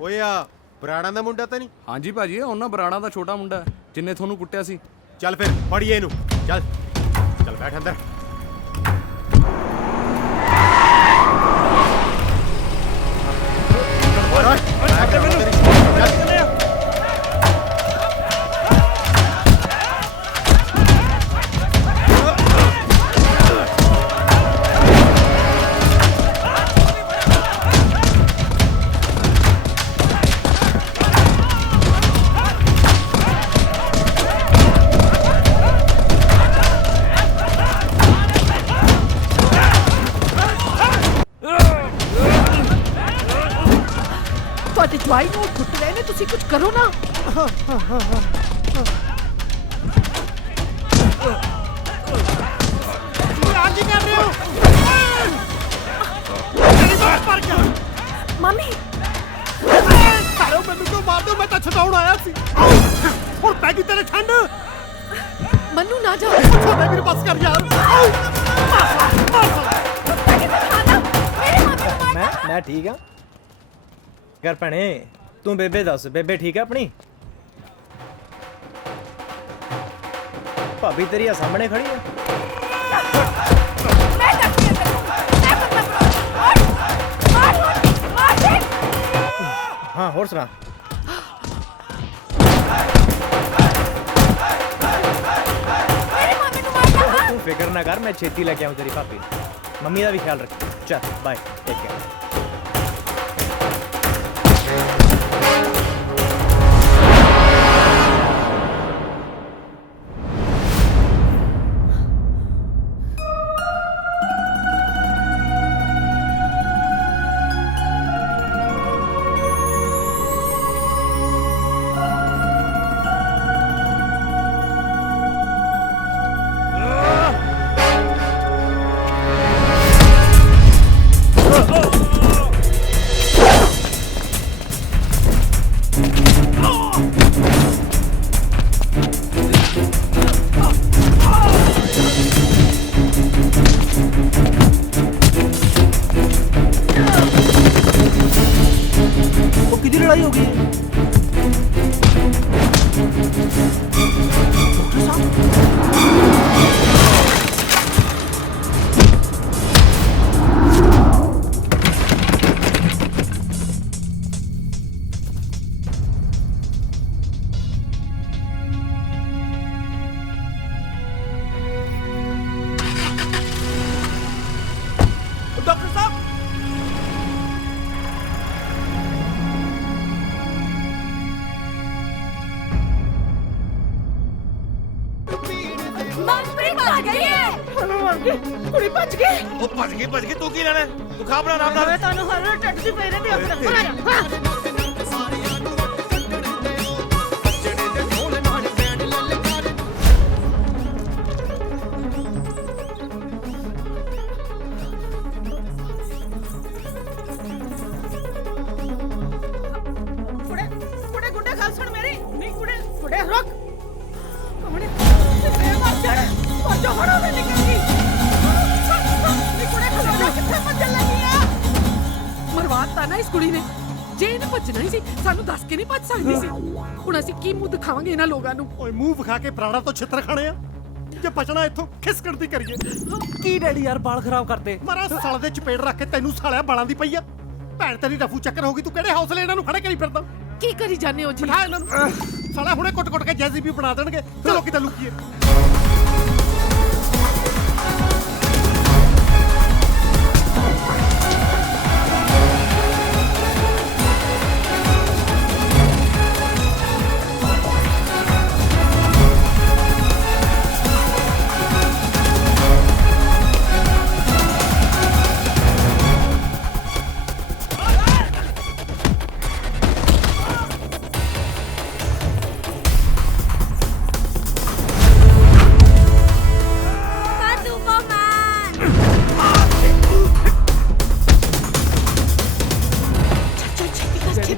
ਓਏ ਆ ਬਰਾੜਾਂ ਦਾ ਮੁੰਡਾ ਤਾਂ ਨਹੀਂ? ਹਾਂਜੀ ਭਾਜੀ, ਉਹਨਾਂ ਬਰਾੜਾਂ ਦਾ ਛੋਟਾ ਮੁੰਡਾ ਜਿੰਨੇ ਤੁਹਾਨੂੰ ਕੁੱਟਿਆ ਸੀ। ਚੱਲ ਫਿਰ ਫੜੀਏ ਇਹਨੂੰ। ਚੱਲ ਚੱਲ ਬੈਠ ਅੰਦਰ। ਤੁਹਾਡੇ ਜਵਾਈ ਨੂੰ ਕੁੱਟ ਰਹੇ ਨੇ, ਤੁਸੀਂ ਕੁਝ ਕਰੋ ਨਾ। ਕੀ ਕਰ ਰਹੇ ਹੋ? ਮੰਮੀ ਸਾਰੋ ਮੈਨੂੰ ਕਿਉਂ ਮਾਰ ਦਿਓ? ਮੈਂ ਤਾਂ ਛਡਾਉਣ ਆਇਆ ਸੀ। ਹੁਣ ਪੈ ਗਈ ਤੇਰੇ ਠੰਡ। ਮੰਨੂ ਨਾ ਜਾ। ਛੋਟੇ ਵੀਰ ਬਸ ਕਰ ਯਾਰ। ਮੈਂ ਠੀਕ ਆ। ਕਰ ਭੈਣੇ, ਤੂੰ ਬੇਬੇ ਦੱਸ, ਬੇਬੇ ਠੀਕ ਆ ਆਪਣੀ? ਭਾਬੀ ਤੇਰੀ ਆ ਸਾਹਮਣੇ ਖੜੀ ਆ। ਹਾਂ ਹੋਰ ਸੁਣਾ। ਤੂੰ ਫਿਕਰ ਨਾ ਕਰ, ਮੈਂ ਛੇਤੀ ਲੈ ਕੇ ਆਉਂ ਤੇਰੀ ਭਾਬੀ। ਮੰਮੀ ਦਾ ਵੀ ਖਿਆਲ ਰੱਖ। ਚੱਲ ਬਾਏ, ਟੇਕ ਕੇਅਰ। कितनी लड़ाई हो गई है? डॉक्टर साहब, ਕੁੜੀ ਭੱਜ ਗਈ। ਉਹ ਭੱਜ ਗਈ ਤੂੰ ਕੀ ਲੈਣਾ? ਤੂੰ ਖਾ ਬਣਾ ਆਰਾਮ ਨਾਲ। ਮੈਂ ਤੁਹਾਨੂੰ ਹਰ ਰੋਜ਼ ਟੱਟ ਜੀ ਪਈ ਰਹਿੰਦੀ ਕੁੜੇ ਗੁੱਡੇ ਗੱਲ ਸੁਣ ਮੇਰੀ। ਨਹੀਂ ਕੁੜੇ ਰੁਕ। ਕਮਣੇ ਤੇ ਮਾਰ ਚੜ ਪੋਚੋ ਫੜੋ ਤੇ ਨਿਕਲ ਗਈ। ਨੀ ਕੁੜੇ ਖਲੋਣਾ ਕਿੱਥੇ ਭੱਜਣ ਲੱਗੀ ਆ? ਮਰਵਾਤਾ ਨਾ ਇਸ ਕੁੜੀ ਨੇ। ਜੇ ਇਹਨੇ ਭੱਜਣਾ ਹੀ ਸੀ ਸਾਨੂੰ ਦੱਸ ਕੇ ਨਹੀਂ ਭੱਜ ਸਕਦੀ ਸੀ। ਹੁਣ ਅਸੀਂ ਕੀ ਮੂੰਹ ਦਿਖਾਵਾਂਗੇ ਇਹਨਾਂ ਲੋਕਾਂ ਨੂੰ? ਓਏ ਮੂੰਹ ਵਿਖਾ ਕੇ ਪ੍ਰਾਣਾ ਤੋਂ ਛਿੱਤਰ ਖਾਣੇ ਆ। ਜੇ ਬਚਣਾ ਇੱਥੋਂ ਖਿਸਕਣ ਦੀ ਕਰੀਏ। ਕੀ ਡੈਡੀ ਯਾਰ ਬਾਲ ਖਰਾਬ ਕਰਤੇ। ਮਾਰਾ ਸਾਲ ਦੇ ਚਪੇੜ ਰੱਖ ਕੇ ਤੈਨੂੰ ਸਾਲਿਆ ਬਾਲਾਂ ਦੀ ਪਈ ਆ। ਭੈਣ ਤੇਰੀ ਰਫੂ ਚੱਕਰ ਹੋ ਗਈ। ਤੂੰ ਕਿਹੜੇ ਹੌਸਲੇ ਇਹਨਾਂ ਨੂੰ ਖੜੇ ਕਰੀ ਫਿਰਦਾ? ਕੀ ਕਰੀ ਜਾਂਦੇ ਹੋ ਜੀ? ਬਿਠਾ ਇਹਨਾਂ ਨੂੰ। ਸਾਲਾ ਹੁਣੇ ਕੁੱਟ-ਕੁੱਟ ਕੇ ਜੈਜ਼ੀਬੀ ਬਣਾ ਦੇਣਗੇ। ਚਲੋ ਕਿਤੇ ਲੁਕੀਏ।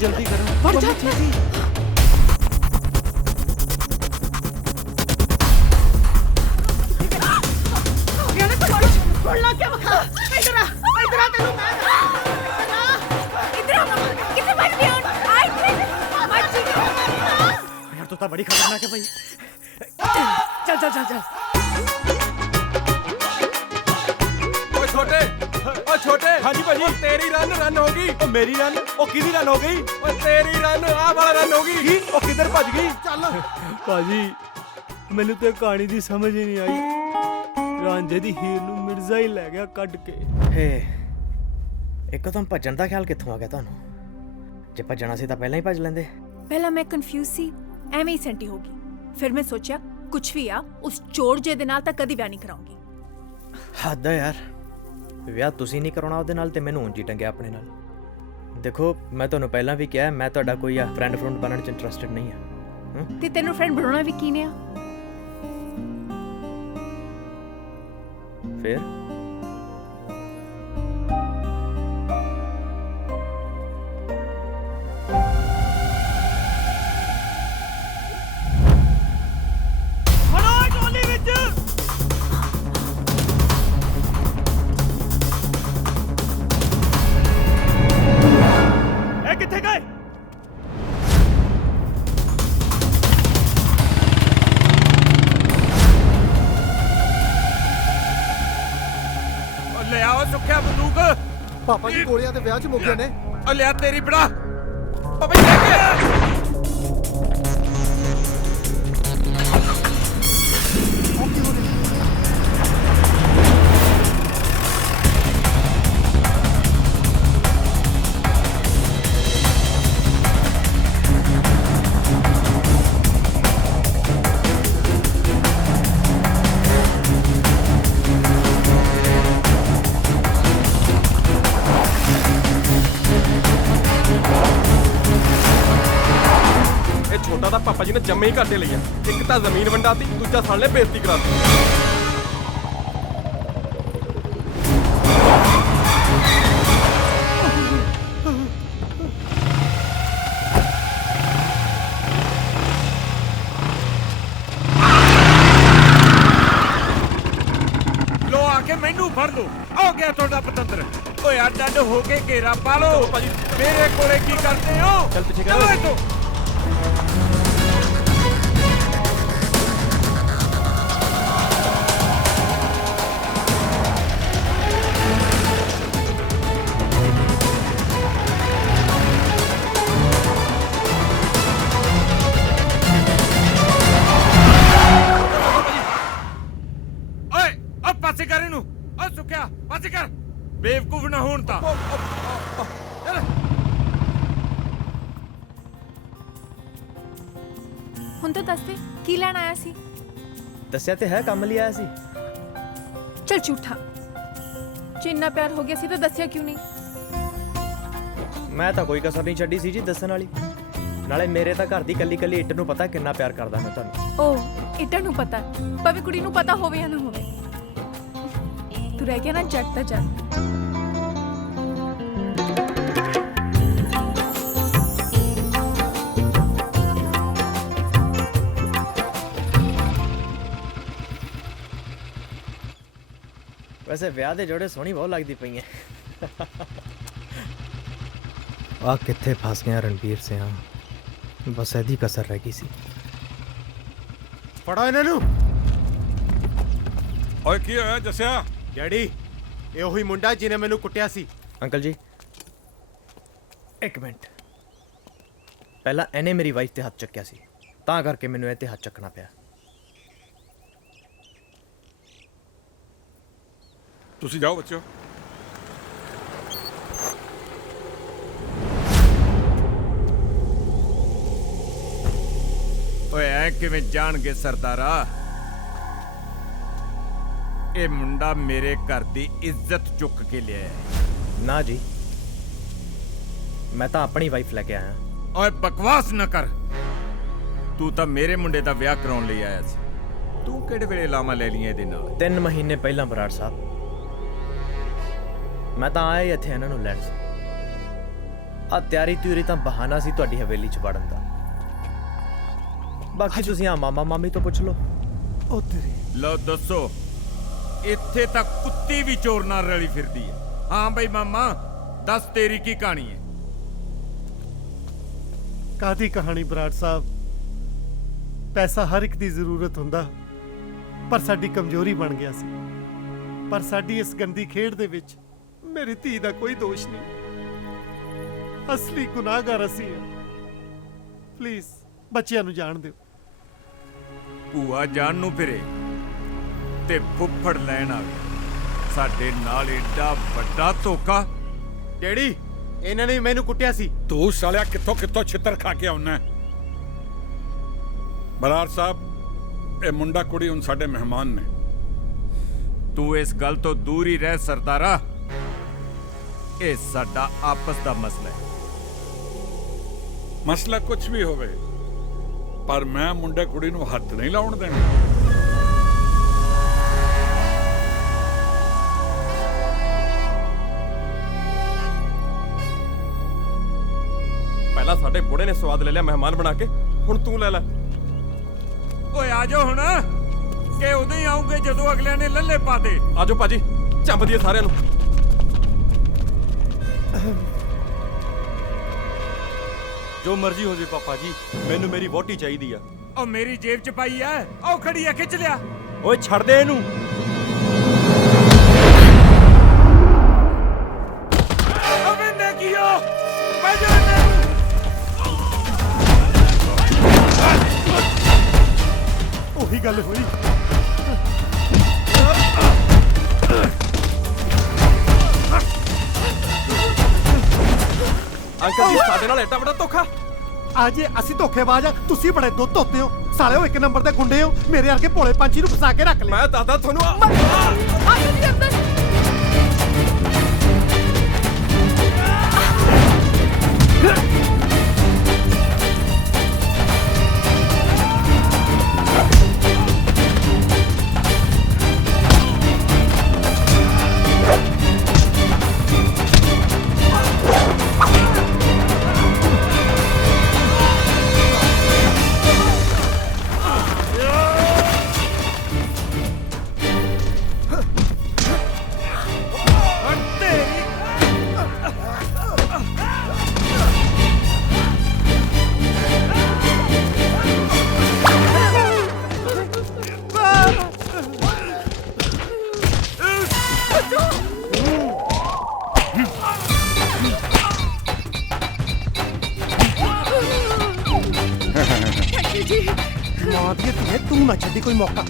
जल्दी करो। बढ़ जा। छोड़ना क्या बखा? इधर आ तेनू मैं। इधर आ कितने बज गए? आ तो बड़ी खतरनाक है भाई। चल चल चल चल। ਓ ਛੋਟੇ हाँ जी भाजी। ਤੇਰੀ ਰਨ ਹੋ ਗਈ। ओ मेरी रन, ओ किदी रन हो गई? ਓ ਤੇਰੀ ਰਨ ਆਹ ਵਾਲਾ ਰਨ ਹੋ ਗਈ। ओ किधर भज गई? चल ਭਾਜੀ ਮੈਨੂੰ ਤੇ ਕਹਾਣੀ ਦੀ ਸਮਝ ਹੀ ਨਹੀਂ ਆਈ। ਰਾਂਝੇ ਦੀ ਹੀਰ ਨੂੰ ਮਿਰਜ਼ਾ ਹੀ ਲੈ ਗਿਆ ਕੱਢ ਕੇ। ਹੇ ਇੱਕਦਮ ਭੱਜਣ ਦਾ ਖਿਆਲ ਕਿੱਥੋਂ ਆ ਗਿਆ ਤੁਹਾਨੂੰ? ਜੇ ਭੱਜਣਾ ਸੀ ਤਾਂ ਪਹਿਲਾਂ ਹੀ ਭੱਜ ਲੈਂਦੇ। ਪਹਿਲਾਂ ਮੈਂ ਕਨਫਿਊਜ਼ ਸੀ, ਐਵੇਂ ਹੀ ਸੈਂਟੀ ਹੋ ਗਈ। ਫਿਰ ਮੈਂ ਸੋਚਿਆ ਕੁਛ ਵੀ ਆ, ਉਸ ਚੋਰ ਜੇ ਦੇ ਨਾਲ ਤਾਂ ਕਦੀ ਵਿਆਹ ਨਹੀਂ ਕਰਾਉਂਗੀ। ਹੱਦ ਆ ਯਾਰ, ਵਿਆਹ ਤੁਸੀਂ ਨਹੀਂ ਕਰਾਉਣਾ ਉਹਦੇ ਨਾਲ ਤੇ ਮੈਨੂੰ ਉਂਝ ਹੀ ਟੰਗਿਆ ਆਪਣੇ ਨਾਲ। ਦੇਖੋ ਮੈਂ ਤੁਹਾਨੂੰ ਪਹਿਲਾਂ ਵੀ ਕਿਹਾ ਮੈਂ ਤੁਹਾਡਾ ਕੋਈ ਆ ਫਰੈਂਡ ਬਣਨ ਚ ਇੰਟਰਸਟਿਡ ਨਹੀਂ ਆ। ਤੇ ਤੈਨੂੰ ਫਰੈਂਡ ਬਣਾਉਣਾ ਵੀ ਕੀ ਨੇ ਆ? ਫਿਰ किथे गए? ਓ ਲੈ ਆਓ ਸੁੱਖਿਆ ਬੰਦੂਕ। पापा जी गोलियां ते ब्याह च मुक गए ने। ਓ ਲਿਆ ਤੇਰੀ ਬੜਾ ਪਾਪਾ ਜੀ ਲੈ ਕੇ। ਇਹ ਛੋਟਾ ਤਾਂ ਪਾਪਾ ਜੀ ਨੇ ਜੰਮੇ ਹੀ ਘਾਟੇ ਲਈਆ। ਇੱਕ ਤਾਂ ਜ਼ਮੀਨ ਵੰਡਾਤੀ, ਦੂਜਾ ਸਾਲੇ ਬੇਇੱਜ਼ਤੀ ਕਰਾਤੀ। ਲੋ ਆ ਕੇ ਮੈਨੂੰ ਫੜ ਲੋ। ਆ ਗਿਆ ਤੁਹਾਡਾ ਪਤੰਦਰ। ਓਏ ਅੱਡ ਅੱਡ ਹੋ ਕੇ ਘੇਰਾ ਪਾ ਲੋ। ਭਾਜੀ। ਮੇਰੇ ਕੋਲੇ ਕੀ ਕਰਦੇ ਹੋ? ਚੱਲ ਪਿੱਛੇ ਕਰ। ਚਲੋ ਇੱਥੋਂ। ਓਏ ਆ ਪਾਸੇ ਕਰ ਇਹਨੂੰ। ਆ ਸੁੱਕਿਆ ਪਾਸੇ ਕਰ। ਬੇਵਕੂਫ ਨਾ ਹੋਣ ਤਾਂ। ਚੱਲ। ਹੁਣ ਤਾਂ ਦੱਸ ਦੇ ਕੀ ਲੈਣ ਆਇਆ ਸੀ? ਦੱਸਿਆ ਤੇ ਹੈ ਕੰਮ ਲਈ ਆਇਆ ਸੀ। ਚਲ ਝੂਠਾ। ਜੇ ਇੰਨਾ ਪਿਆਰ ਹੋ ਗਿਆ ਸੀ ਤਾਂ ਦੱਸਿਆ ਕਿਉਂ ਨਹੀਂ? ਮੈਂ ਤਾਂ ਕੋਈ ਕਸਰ ਨਹੀਂ ਛੱਡੀ ਸੀ ਜੀ ਦੱਸਣ ਵਾਲੀ। ਨਾਲੇ ਮੇਰੇ ਤਾਂ ਘਰ ਦੀ ਕੱਲੀ ਕੱਲੀ ਇੱਟ ਨੂੰ ਪਤਾ ਕਿੰਨਾ ਪਿਆਰ ਕਰਦਾ ਮੈਂ ਤੁਹਾਨੂੰ। ਓ ਇੱਟਾਂ ਨੂੰ ਪਤਾ, ਭਾਵੇਂ ਕੁੜੀ ਨੂੰ ਪਤਾ ਹੋਵੇ ਜਾਂ ਨਾ ਹੋਵੇ। ਤੂੰ ਰਹਿ ਗਿਆ ਨਾ ਜੱਟ ਤਾਂ ਜੱਟ। ਵੈਸੇ ਵਿਆਹ ਦੇ ਜੋੜੇ ਸੋਹਣੀ ਬਹੁਤ ਲੱਗਦੀ ਪਈ ਐ। ਆ ਕਿੱਥੇ ਫਸ ਗਿਆ ਰਣਬੀਰ ਸਿੰਘ। ਬਸ ਇਹਦੀ ਕਸਰ ਰਹਿ ਗਈ ਸੀ। ਫੜੋ ਇਹਨਾਂ ਨੂੰ। ਓਏ ਕੀ ਹੋਇਆ ਜੱਸਿਆ? ਡੈਡੀ, ਇਹ ਉਹੀ ਮੁੰਡਾ ਜਿਹਨੇ ਮੈਨੂੰ ਕੁੱਟਿਆ ਸੀ। ਅੰਕਲ ਜੀ ਇੱਕ ਮਿੰਟ। ਪਹਿਲਾਂ ਇਹਨੇ ਮੇਰੀ ਵਾਈਫ ਤੇ ਹੱਥ ਚੱਕਿਆ ਸੀ, ਤਾਂ ਕਰਕੇ ਮੈਨੂੰ ਇਹ ਤੇ ਹੱਥ ਚੱਕਣਾ ਪਿਆ। ਤੁਸੀਂ ਜਾਓ ਬੱਚਿਓ। ਓਏ ਐ ਕਿਵੇਂ ਜਾਣਗੇ ਸਰਦਾਰਾ? ਇਹ ਮੁੰਡਾ ਮੇਰੇ ਘਰ ਦੀ ਇੱਜ਼ਤ ਚੁੱਕ ਕੇ ਲਿਆਇਆ। ਨਾ ਜੀ, ਮੈਂ ਤਾਂ ਆਪਣੀ ਵਾਈਫ ਲੈ ਕੇ ਆਇਆ। ਓਏ ਬਕਵਾਸ ਨਾ ਕਰ। ਤੂੰ ਤਾਂ ਮੇਰੇ ਮੁੰਡੇ ਦਾ ਵਿਆਹ ਕਰਾਉਣ ਲਈ ਆਇਆ ਸੀ। ਤੂੰ ਕਿਹੜੇ ਵੇਲੇ ਲਾਵਾਂ ਲੈ ਲਈਆਂ ਇਹਦੇ ਨਾਲ? 3 ਮਹੀਨੇ ਪਹਿਲਾਂ ਬਰਾੜ ਸਾਹਿਬ ਮੈਂ ਤਾਂ ਆਇਆ ਹੀ ਇੱਥੇ ਇਹਨਾਂ ਨੂੰ ਲੈਣ ਸੀ। ਆ ਤਿਆਰੀ ਤਿਉਰੀ ਤਾਂ ਬਹਾਨਾ ਸੀ ਤੁਹਾਡੀ ਹਵੇਲੀ 'ਚ ਵੜਨ ਦਾ। ਬਾਕੀ ਤੁਸੀਂ ਆ ਮਾਮਾ ਮਾਮੀ ਤੋਂ ਪੁੱਛ ਲਓ। ओ तेरी। ਲਓ ਦੱਸੋ, ਇੱਥੇ ਤਾਂ ਕੁੱਤੀ ਵੀ ਚੋਰ ਨਾਲ ਰਲੀ ਫਿਰਦੀ ਹੈ। ਹਾਂ ਬਈ ਮਾਮਾ, ਦੱਸ ਤੇਰੀ ਕੀ ਕਹਾਣੀ ਹੈ? कादी कहानी बराड़ साहब? ਪੈਸਾ ਹਰ ਇੱਕ ਦੀ ਜ਼ਰੂਰਤ ਹੁੰਦਾ, ਪਰ ਸਾਡੀ ਕਮਜ਼ੋਰੀ ਬਣ ਗਿਆ ਸੀ। ਪਰ ਸਾਡੀ ਇਸ ਗੰਦੀ ਖੇਡ ਦੇ ਵਿੱਚ ਮੇਰੀ ਧੀ ਦਾ ਕੋਈ ਦੋਸ਼ ਨਹੀਂ। ਅਸਲੀ ਗੁਨਾਹਗਾਰ ਅਸੀਂ ਹਾਂ। ਪਲੀਜ਼ ਬੱਚਿਆਂ ਨੂੰ ਜਾਣ ਦਿਓ। ਭੂਆ ਜਾਣ ਨੂੰ ਫਿਰੇ ਤੇ ਫੁੱਫੜ ਲੈਣ ਆ ਗਿਆ। ਸਾਡੇ ਨਾਲ ਏਡਾ ਵੱਡਾ ਧੋਖਾ। ਡੈਡੀ, ਇਹਨਾਂ ਨੇ ਮੈਨੂੰ ਕੁੱਟਿਆ ਸੀ। ਤੂੰ ਸਾਲਿਆ ਕਿੱਥੋਂ ਕਿੱਥੋਂ ਛਿੱਤਰ ਖਾ ਕੇ ਆਉਣਾ? ਬਰਾੜ ਸਾਹਿਬ, ਇਹ ਮੁੰਡਾ ਕੁੜੀ ਹੁਣ ਸਾਡੇ ਮਹਿਮਾਨ ਨੇ। ਤੂੰ ਇਸ ਗੱਲ ਤੋਂ ਦੂਰ ਹੀ ਰਹਿ ਸਰਦਾਰਾ। ਇਹ ਸਾਡਾ ਆਪਸ ਦਾ ਮਸਲਾ ਹੈ। ਮਸਲਾ ਕੁਝ ਵੀ ਹੋਵੇ, ਪਰ ਮੈਂ ਮੁੰਡੇ ਕੁੜੀ ਨੂੰ ਹੱਥ ਨਹੀਂ ਲਾਉਣ ਦੇਣਾ। ਪਹਿਲਾਂ ਸਾਡੇ ਬੁੜੇ ਨੇ ਸਵਾਦ ਲੈ ਲਿਆ ਮਹਿਮਾਨ ਬਣਾ ਕੇ, ਹੁਣ ਤੂੰ ਲੈ ਲੈ। ਓਏ ਆ ਜਾਓ ਹੁਣ, ਕਿ ਉਦੋਂ ਹੀ ਆਉਂਗੇ ਜਦੋਂ ਅਗਲਿਆਂ ਨੇ ਲੱਲੇ ਪਾ ਦੇ। ਆਜੋ ਭਾਜੀ, ਚੱਬ ਦੀਏ ਸਾਰਿਆਂ ਨੂੰ। ਜੋ ਮਰਜ਼ੀ ਹੋ ਜੇ ਪਾਪਾ ਜੀ, ਮੈਨੂੰ ਮੇਰੀ ਵਹੁਟੀ ਚਾਹੀਦੀ ਆ। ਉਹ ਮੇਰੀ ਜੇਬ 'ਚ ਪਾਈ ਐ, ਉਹ ਖੜੀ ਐ, ਖਿੱਚ ਲਿਆ। ਓਏ ਛੱਡ ਦੇ ਇਹਨੂੰ। ਉਹ ਬੰਦੇ ਕੀਓ ਬਾਜੋ ਇਹਨੂੰ। ਉਹੀ ਗੱਲ ਹੋਈ। ਅੰਕਲ ਜੀ, ਸਾਡੇ ਨਾਲ ਐਡਾ ਵੱਡਾ ਧੋਖਾ। ਅੱਜ ਅਸੀਂ ਧੋਖੇਬਾਜ਼ ਆ, ਤੁਸੀਂ ਬੜੇ ਦੁੱਧ ਧੋਤੇ ਹੋ। ਸਾਲਿਓ ਇੱਕ ਨੰਬਰ ਦੇ ਗੁੰਡੇ ਹੋ। ਮੇਰੇ ਵਰਗੇ ਭੋਲੇ ਪੰਛੀ ਨੂੰ ਫਸਾ ਕੇ ਰੱਖ ਲਿਆ। ਮੈਂ ਦਾਦਾ ਤੁਹਾਨੂੰ ਆਜੋ ਜੀ ਅੰਦਰ। ਮਾਂ ਦੀ ਧੀਏ, ਤੂੰ ਨਾ ਛੱਡੀ ਕੋਈ ਮੌਕਾ।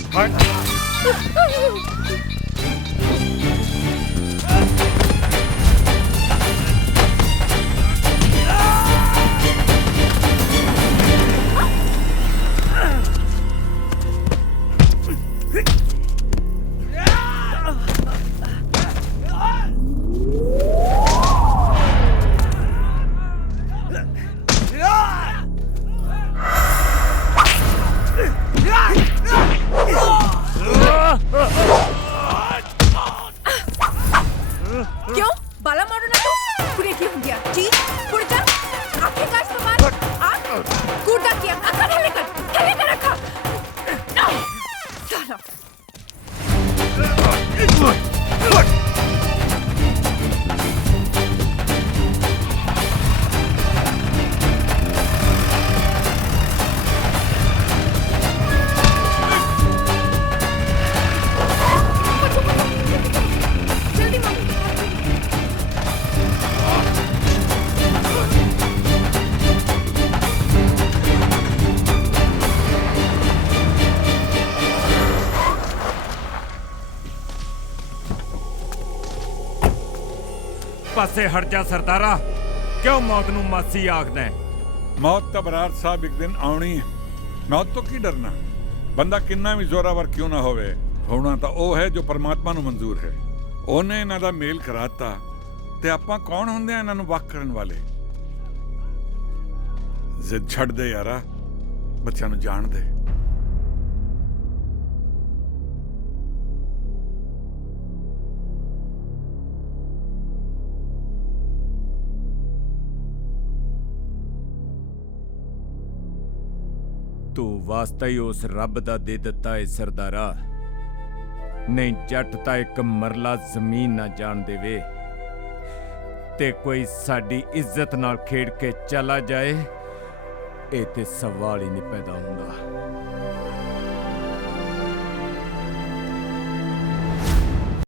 क्यों बाला मारो ना तो पूरे की हो गया जी कुर्ता आंखें का इस्तेमाल आप कूटा किया अकड़ हले कर रखा साला जल्दी मम्मी ਪਾਸੇ ਹਟ ਜਾ ਸਰਦਾਰਾ। ਕਿਉਂ ਮੌਤ ਨੂੰ ਮਾਸੀ ਆਖਦਾ ਹੈ? ਮੌਤ ਤਾਂ ਬਰਾੜ ਸਾਹਿਬ ਇੱਕ ਦਿਨ ਆਉਣੀ ਹੈ। ਮੌਤ ਤੋਂ ਕੀ ਡਰਨਾ? ਬੰਦਾ ਕਿੰਨਾ ਵੀ ਜ਼ੋਰਾਵਰ ਕਿਉਂ ਨਾ ਹੋਵੇ, ਹੋਣਾ ਤਾਂ ਉਹ ਹੈ ਜੋ ਪਰਮਾਤਮਾ ਨੂੰ ਮਨਜ਼ੂਰ ਹੈ। ਉਹਨੇ ਇਹਨਾਂ ਦਾ ਮੇਲ ਕਰਾਤਾ, ਤੇ ਆਪਾਂ ਕੌਣ ਹੁੰਦੇ ਆ ਇਹਨਾਂ ਨੂੰ ਵੱਖ ਕਰਨ ਵਾਲੇ? ਜ਼ਿੱਦ ਛੱਡ ਦੇ ਯਾਰਾ, ਬੱਚਿਆਂ ਨੂੰ ਜਾਣ ਦੇ। ਤੂੰ ਵਾਸਤਾ ਹੀ ਉਸ ਰੱਬ ਦਾ ਦੇ ਦਿੱਤਾ ਏ ਸਰਦਾਰਾ। ਨਹੀਂ ਜੱਟ ਤਾਂ ਇੱਕ ਮਰਲਾ ਜ਼ਮੀਨ ਨਾ ਜਾਣ ਦੇਵੇ, ਤੇ ਕੋਈ ਸਾਡੀ ਇੱਜ਼ਤ ਨਾਲ ਖੇਡ ਕੇ ਚਲਾ ਜਾਏ ਇਹ ਤੇ ਸਵਾਲ ਹੀ ਨਹੀਂ ਪੈਦਾ ਹੁੰਦਾ।